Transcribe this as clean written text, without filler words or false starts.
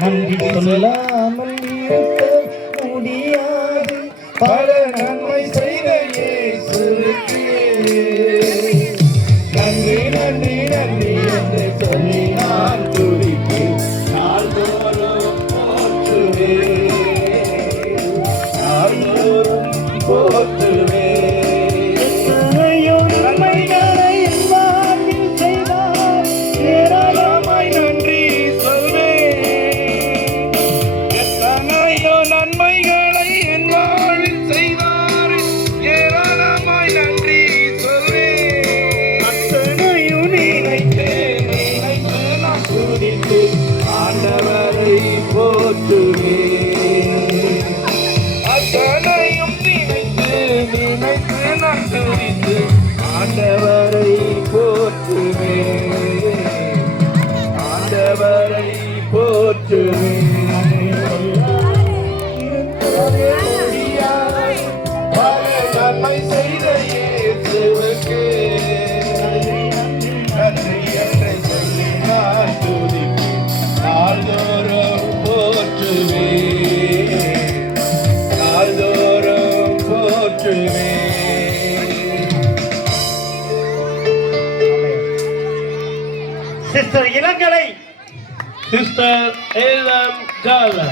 நன்றி சொல்லாமல் இருக்க முடியாது பல நன்மை செய்த இயேசுவுக்கு நன்றி நன்றி நன்றி என்று சொல்லி நான் துதிப்பேன் நாள்தோறும் போற்றுவேன் நாள்தோறும் போற்றுவேன் ஆண்டவரை போற்றுவேன் அத்தனையும் நினைத்து நினைத்து நான் துதித்து ஆண்டவரை போற்றுவேன் ஆண்டவரை போற்றுவேன் நன்மை செய்த இயேசுவுக்கு நன்றி என்று சொல்லி நான் துதிப்பேன் நாள்தோறும் போற்றுவேன் நாள்தோறும் போற்றுவேன். சிஸ்டர் இளங்கலை சிஸ்டர் எல்எம் ஜாலை.